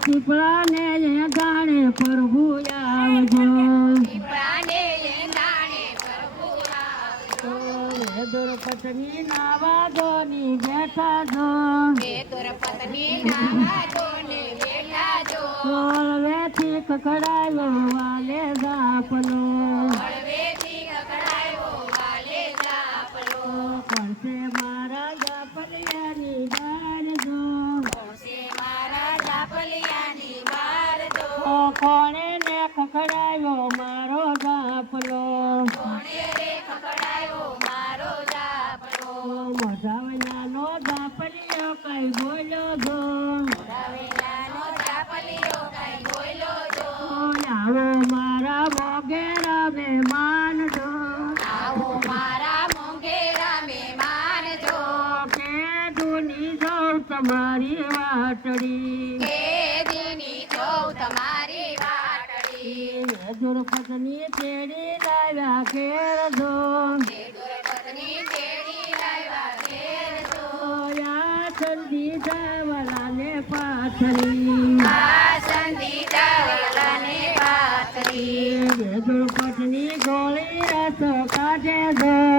પીપળાને જાણે પ્રભુ આવજો દ્રૌપદી નાવા દોની બેઠા જો વેથી કકડાયો વાલે જાપલો પડશે મારા જાપલિયાની બાર જો કોણે ને ખકડાયો મારો જાપલો મોઢાવનાનો જાપલિયો કઈ બોલ્યો જો આવો મારા મોગેરા મહેમાન જો કે દુની જાઉં તમારી વાટડી દ્રૌપદની તેડી લાવ્યા ઘેર જો સંદીતા વાલાને પાથરી દ્રૌપદની ગોળી રસ કાઢે જો